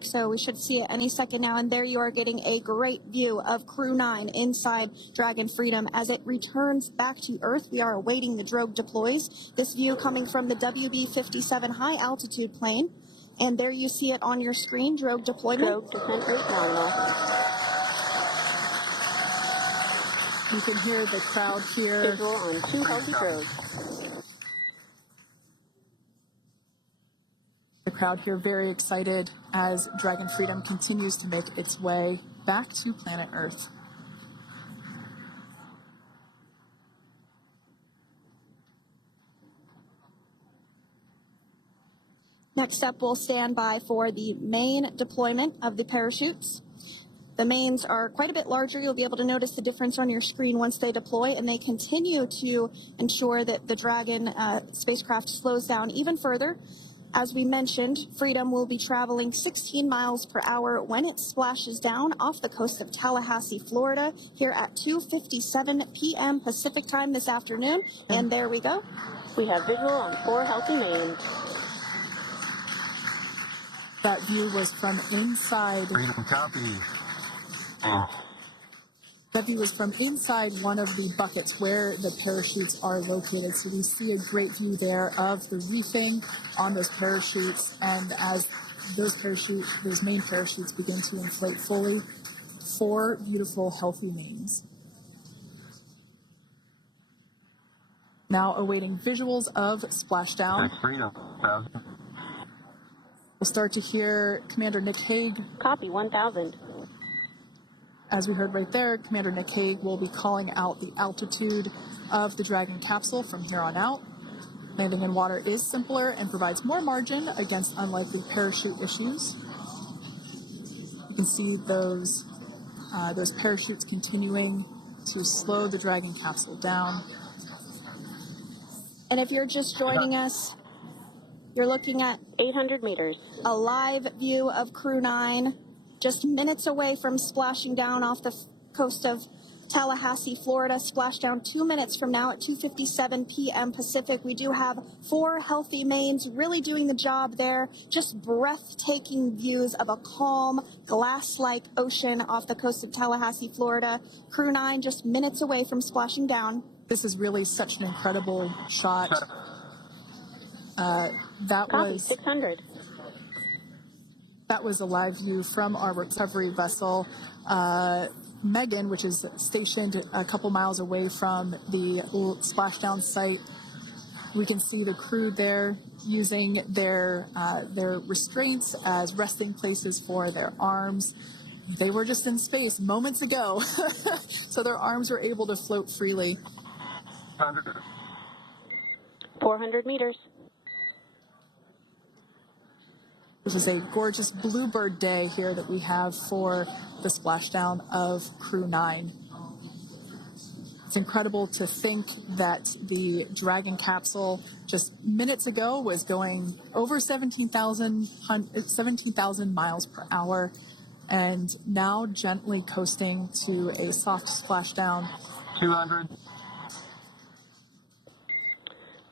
So we should see it any second now, and there you are getting a great view of Crew 9 inside Dragon Freedom as it returns back to Earth. We are awaiting the drogue deploys. This view coming from the WB-57 high altitude plane, and there you see it on your screen, drogue deployment. Drogue descent rate nominal. You can hear the crowd here. Visual on 2 healthy drogues. The crowd here very excited as Dragon Freedom continues to make its way back to planet Earth. Next up, we'll stand by for the main deployment of the parachutes. The mains are quite a bit larger. You'll be able to notice the difference on your screen once they deploy, and they continue to ensure that the Dragon spacecraft slows down even further. As we mentioned, Freedom will be traveling 16 miles per hour when it splashes down off the coast of Tallahassee, Florida, here at 2:57 p.m. Pacific time this afternoon. And there we go. We have visual on 4 healthy mains. That view was from inside. Freedom copy. That view was from inside one of the buckets where the parachutes are located. So we see a great view there of the reefing on those parachutes. And as those main parachutes begin to inflate fully, 4 beautiful, healthy mains. Now awaiting visuals of splashdown. Freedom. We'll start to hear Commander Nick Hague. Copy 1000. As we heard right there, Commander Nick Hague will be calling out the altitude of the Dragon capsule from here on out. Landing in water is simpler and provides more margin against unlikely parachute issues. You can see those parachutes continuing to slow the Dragon capsule down. And if you're just joining us, you're looking at 800 meters. A live view of Crew 9, just minutes away from splashing down off the coast of Tallahassee, Florida. Splashdown 2 minutes from now at 2:57 p.m. Pacific. We do have 4 healthy mains really doing the job there. Just breathtaking views of a calm, glass-like ocean off the coast of Tallahassee, Florida. Crew 9 just minutes away from splashing down. This is really such an incredible shot. Copy 600. That was a live view from our recovery vessel, Megan, which is stationed a couple miles away from the splashdown site. We can see the crew there using their restraints as resting places for their arms. They were just in space moments ago, so their arms were able to float freely. 400 meters. This is a gorgeous bluebird day here that we have for the splashdown of Crew 9. It's incredible to think that the Dragon capsule just minutes ago was going over 17,000 miles per hour, and now gently coasting to a soft splashdown. 200.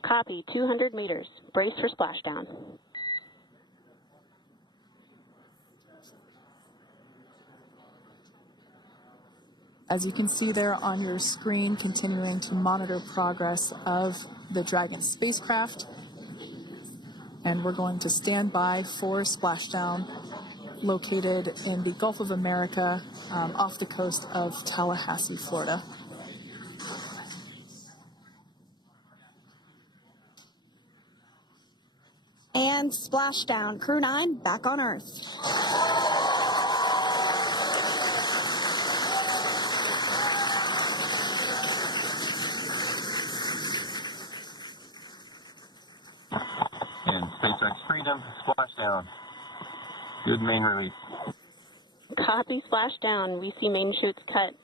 Copy 200 meters. Brace for splashdown. As you can see there on your screen, continuing to monitor progress of the Dragon spacecraft. And we're going to stand by for splashdown located in the Gulf of America off the coast of Tallahassee, Florida. And splashdown. Crew 9 back on Earth. And SpaceX Freedom, splashdown. Good main release. Copy splashdown. We see main chutes cut.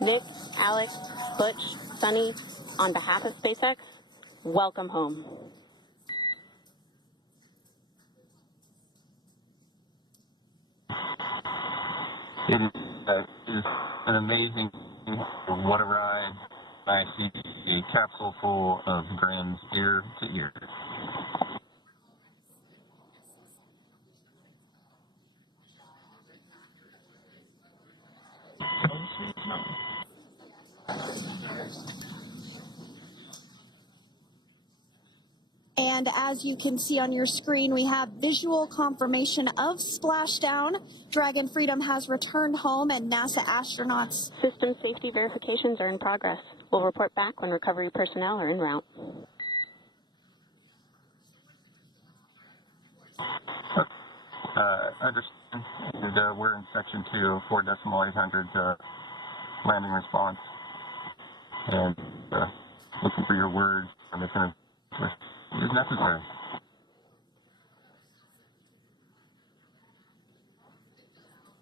Nick, Alex, Butch, Sunny, on behalf of SpaceX, welcome home. It is an amazing, what a ride. I see a capsule full of grins ear to ear. And as you can see on your screen, we have visual confirmation of splashdown. Dragon Freedom has returned home, and NASA astronauts. System safety verifications are in progress. We'll report back when recovery personnel are en route. Understand. And, we're in section 2, 4.800 landing response. And looking for your words. I'm just going to, is necessary.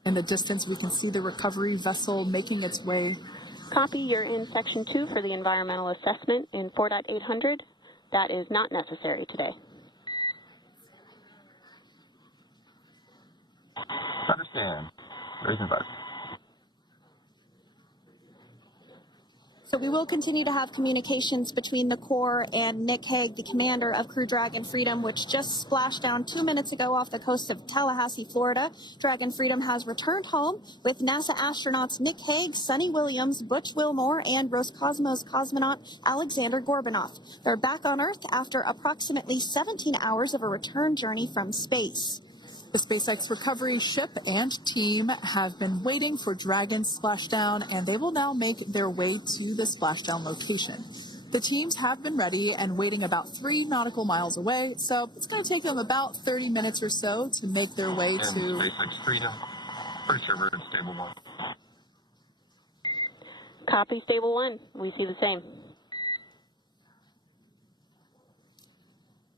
In the distance, we can see the recovery vessel making its way. Copy, you're in section 2 for the environmental assessment in 4.800. That is not necessary today. Understand. Raising button. So we will continue to have communications between the Corps and Nick Hague, the commander of Crew Dragon Freedom, which just splashed down 2 minutes ago off the coast of Tallahassee, Florida. Dragon Freedom has returned home with NASA astronauts Nick Hague, Sonny Williams, Butch Wilmore, and Roscosmos cosmonaut Alexander Gorbunoff. They're back on Earth after approximately 17 hours of a return journey from space. The SpaceX recovery ship and team have been waiting for Dragon's splashdown, and they will now make their way to the splashdown location. The teams have been ready and waiting about 3 nautical miles away, so it's going to take them about 30 minutes or so to make their way And to... SpaceX Freedom. Pretty sure we're in stable 1. Copy, stable 1. We see the same.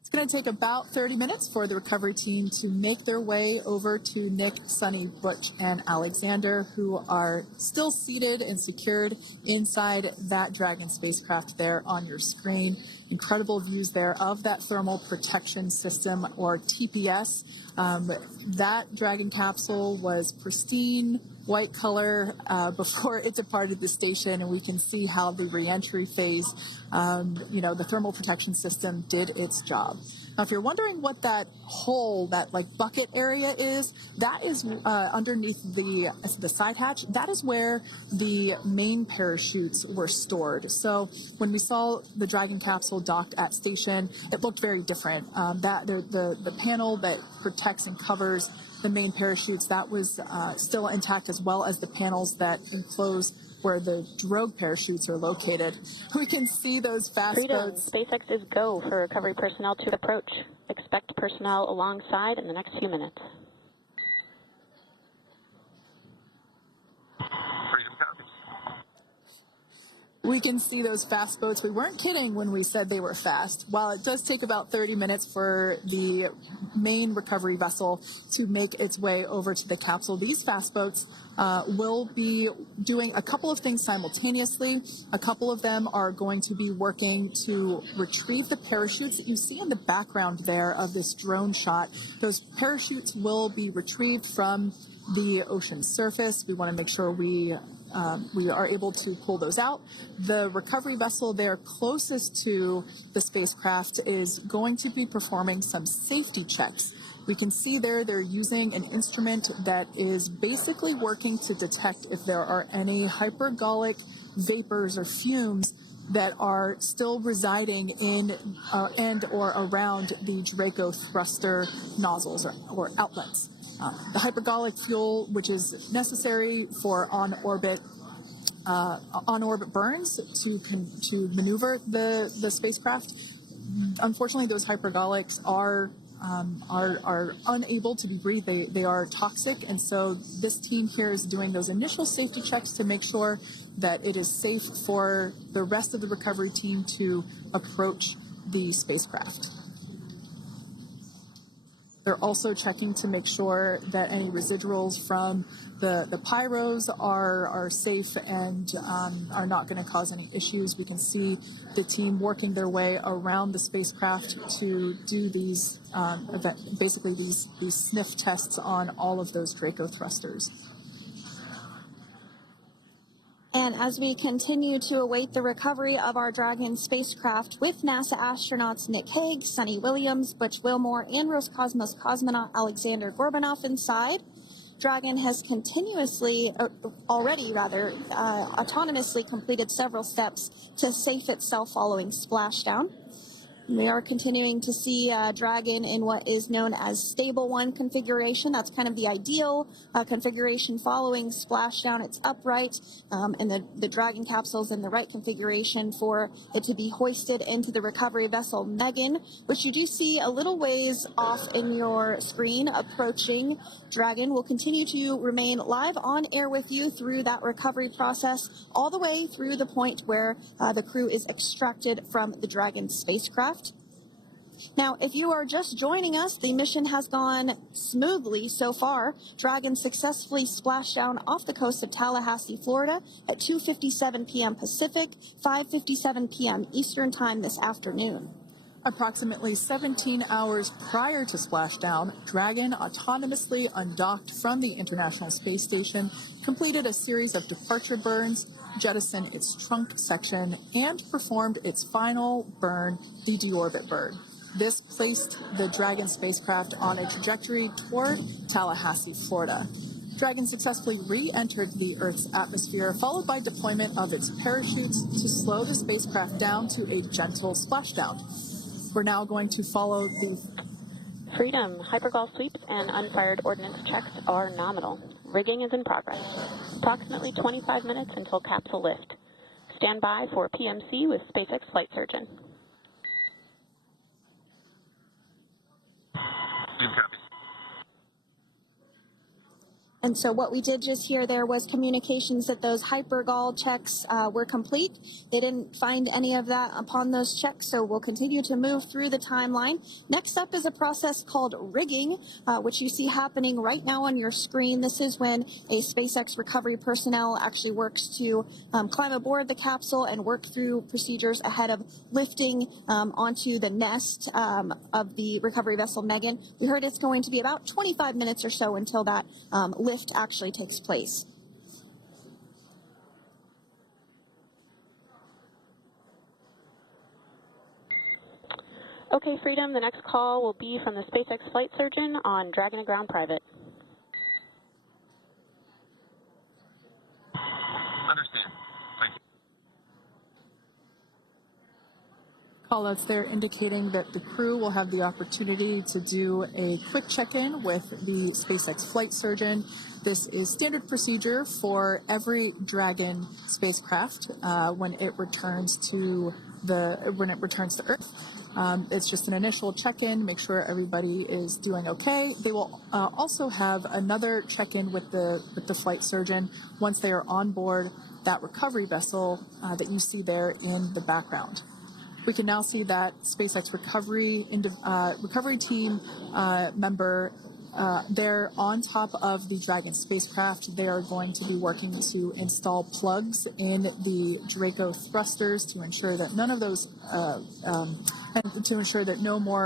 It's going to take about 30 minutes for the recovery team to make their way over to Nick, Sonny, Butch, and Alexander, who are still seated and secured inside that Dragon spacecraft there on your screen. Incredible views there of that thermal protection system, or TPS. That Dragon capsule was pristine, white color before it departed the station, and we can see how the reentry phase, the thermal protection system did its job. Now, if you're wondering what that hole, that like bucket area is, that is underneath the side hatch. That is where the main parachutes were stored. So when we saw the Dragon capsule docked at station, it looked very different. The panel that protects and covers the main parachutes, that was still intact, as well as the panels that enclose where the drogue parachutes are located. We can see those fast Freedom, boats. SpaceX is go for recovery personnel to approach. Expect personnel alongside in the next few minutes. Freedom copies. We can see those fast boats. We weren't kidding when we said they were fast. While it does take about 30 minutes for the main recovery vessel to make its way over to the capsule, these fast boats will be doing a couple of things simultaneously. A couple of them are going to be working to retrieve the parachutes that you see in the background there of this drone shot. Those parachutes will be retrieved from the ocean surface. We want to make sure we are able to pull those out. The recovery vessel there closest to the spacecraft is going to be performing some safety checks. We can see there they're using an instrument that is basically working to detect if there are any hypergolic vapors or fumes that are still residing in and or around the Draco thruster nozzles or outlets. The hypergolic fuel, which is necessary for on-orbit burns to maneuver the spacecraft. Unfortunately, those hypergolics are unable to be breathed. They are toxic, and so this team here is doing those initial safety checks to make sure that it is safe for the rest of the recovery team to approach the spacecraft. They're also checking to make sure that any residuals from the pyros are safe and are not going to cause any issues. We can see the team working their way around the spacecraft to do these, basically these sniff tests on all of those Draco thrusters. And as we continue to await the recovery of our Dragon spacecraft with NASA astronauts Nick Hague, Sonny Williams, Butch Wilmore, and Roscosmos cosmonaut Alexander Gorbunoff inside, Dragon has autonomously completed several steps to safe itself following splashdown. We are continuing to see Dragon in what is known as stable 1 configuration. That's kind of the ideal configuration following splashdown. It's upright, and the Dragon capsule's in the right configuration for it to be hoisted into the recovery vessel Megan, which you do see a little ways off in your screen approaching. Dragon will continue to remain live on air with you through that recovery process, all the way through the point where the crew is extracted from the Dragon spacecraft. Now, if you are just joining us, the mission has gone smoothly so far. Dragon successfully splashed down off the coast of Tallahassee, Florida at 2:57 p.m. Pacific, 5:57 p.m. Eastern Time this afternoon. Approximately 17 hours prior to splashdown, Dragon autonomously undocked from the International Space Station, completed a series of departure burns, jettisoned its trunk section, and performed its final burn, the deorbit burn. This placed the Dragon spacecraft on a trajectory toward Tallahassee, Florida. Dragon successfully re-entered the Earth's atmosphere, followed by deployment of its parachutes to slow the spacecraft down to a gentle splashdown. We're now going to follow the Freedom. Hypergol sweeps and unfired ordnance checks are nominal. Rigging is in progress. Approximately 25 minutes until capsule lift. Stand by for PMC with SpaceX flight surgeon. And so what we did just hear there was communications that those hypergol checks were complete. They didn't find any of that upon those checks, so we'll continue to move through the timeline. Next up is a process called rigging, which you see happening right now on your screen. This is when a SpaceX recovery personnel actually works to climb aboard the capsule and work through procedures ahead of lifting onto the nest of the recovery vessel Megan. We heard it's going to be about 25 minutes or so until that lift actually takes place. Okay, Freedom, the next call will be from the SpaceX flight surgeon on Dragon and Ground Private. Understand. Thank you. callouts there indicating that the crew will have the opportunity to do a quick check-in with the SpaceX flight surgeon. This is standard procedure for every Dragon spacecraft when it returns to Earth. It's just an initial check-in, make sure everybody is doing okay. They will also have another check-in with the flight surgeon once they are on board that recovery vessel that you see there in the background. We can now see that SpaceX recovery team member they're on top of the Dragon spacecraft. They are going to be working to install plugs in the Draco thrusters to ensure that none of those, and to ensure that no more